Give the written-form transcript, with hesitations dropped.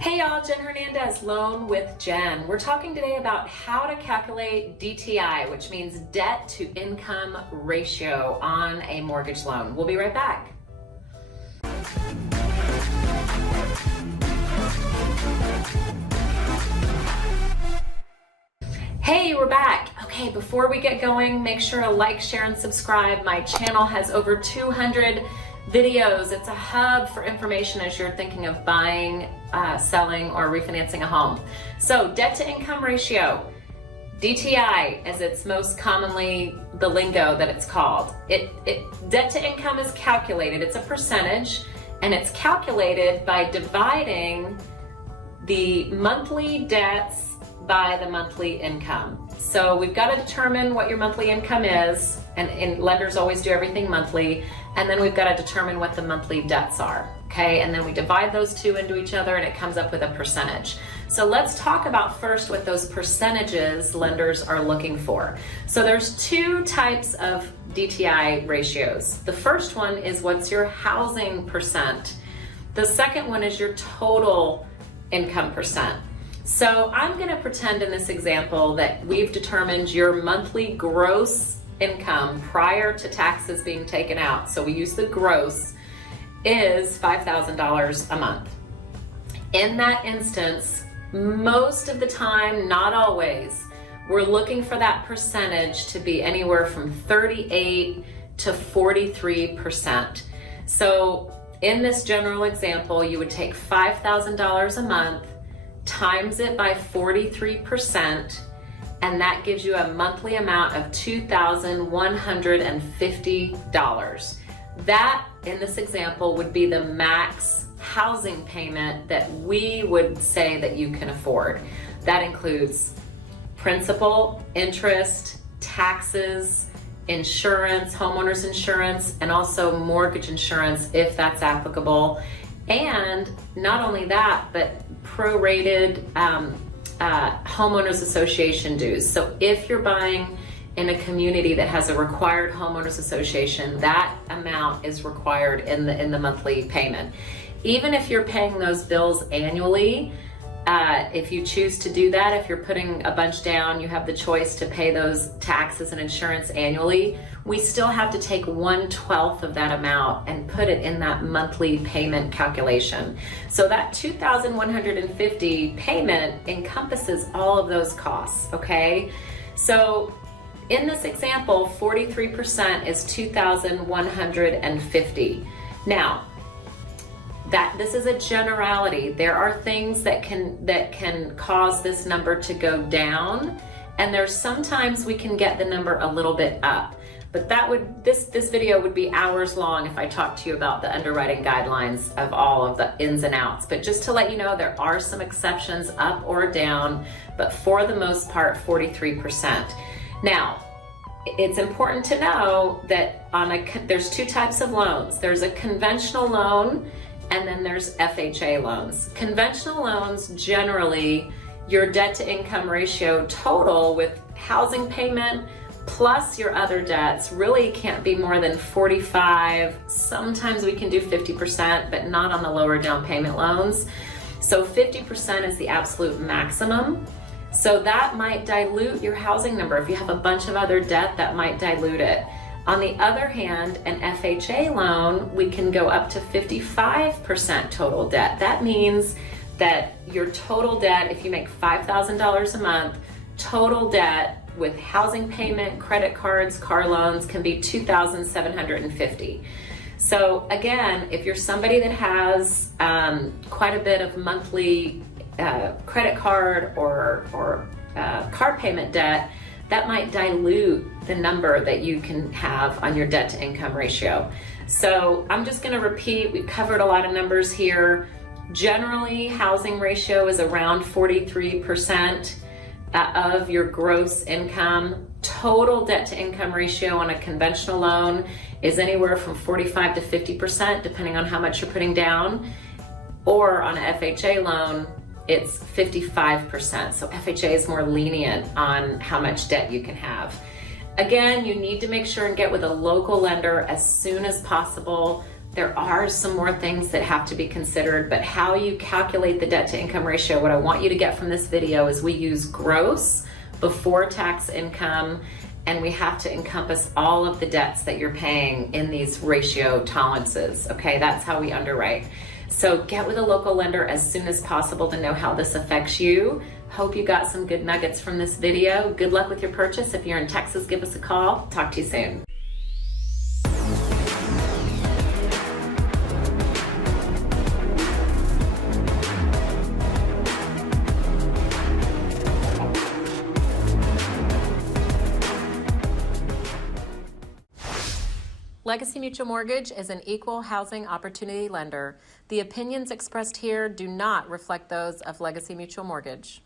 Hey y'all, Jen Hernandez, Loan with Jen. We're talking today about how to calculate DTI, which means debt to income ratio on a mortgage loan. We'll be right back. Hey, we're back. Okay, before we get going, make sure to like, share, and subscribe. My channel has over 200 videos. It's a hub for information as you're thinking of buying, selling, or refinancing a home. So debt to income ratio, DTI, as it's most commonly the lingo that it's called. Debt to income is calculated. It's a percentage, and it's calculated by dividing the monthly debts by the monthly income. So we've got to determine what your monthly income is, and lenders always do everything monthly, and then we've got to determine what the monthly debts are, okay? And then we divide those two into each other and it comes up with a percentage. So let's talk about first what those percentages lenders are looking for. So there's two types of DTI ratios. The first one is what's your housing percent. The second one is your total income percent. So I'm going to pretend in this example that we've determined your monthly gross income prior to taxes being taken out. So we use the gross is $5,000 a month. In that instance, most of the time, not always, we're looking for that percentage to be anywhere from 38 to 43%. So in this general example, you would take $5,000 a month, times it by 43%, and that gives you a monthly amount of $2,150. That, in this example, would be the max housing payment that we would say that you can afford. That includes principal, interest, taxes, insurance, homeowners insurance, and also mortgage insurance if that's applicable. And not only that, but prorated homeowners association dues. So if you're buying in a community that has a required homeowners association, that amount is required in the monthly payment. Even if you're paying those bills annually, if you choose to do that, if you're putting a bunch down, you have the choice to pay those taxes and insurance annually, we still have to take 1/12 of that amount and put it in that monthly payment calculation. So that $2,150 payment encompasses all of those costs, okay? So in this example, 43% is $2,150. Now, this is a generality. There are things that can cause this number to go down, and there's sometimes we can get the number a little bit up. But this video would be hours long if I talked to you about the underwriting guidelines of all of the ins and outs. But just to let you know, there are some exceptions up or down, but for the most part, 43%. Now, it's important to know that there's two types of loans. There's a conventional loan, and then there's FHA loans. Conventional loans, generally, your debt to income ratio total with housing payment plus your other debts really can't be more than 45. Sometimes we can do 50%, but not on the lower down payment loans. So 50% is the absolute maximum. So that might dilute your housing number. If you have a bunch of other debt, that might dilute it. On the other hand, an FHA loan, we can go up to 55% total debt. That means that your total debt, if you make $5,000 a month, total debt with housing payment, credit cards, car loans can be $2,750. So again, if you're somebody that has quite a bit of monthly credit card or car payment debt, that might dilute the number that you can have on your debt to income ratio. So I'm just gonna repeat, we've covered a lot of numbers here. Generally, housing ratio is around 43% of your gross income. Total debt to income ratio on a conventional loan is anywhere from 45 to 50%, depending on how much you're putting down. Or on an FHA loan, it's 55%. So FHA is more lenient on how much debt you can have. Again, you need to make sure and get with a local lender as soon as possible. There are some more things that have to be considered, but how you calculate the debt to income ratio, what I want you to get from this video is we use gross before tax income, and we have to encompass all of the debts that you're paying in these ratio tolerances, okay? That's how we underwrite. So get with a local lender as soon as possible to know how this affects you. Hope you got some good nuggets from this video. Good luck with your purchase. If you're in Texas, give us a call. Talk to you soon. Legacy Mutual Mortgage is an equal housing opportunity lender. The opinions expressed here do not reflect those of Legacy Mutual Mortgage.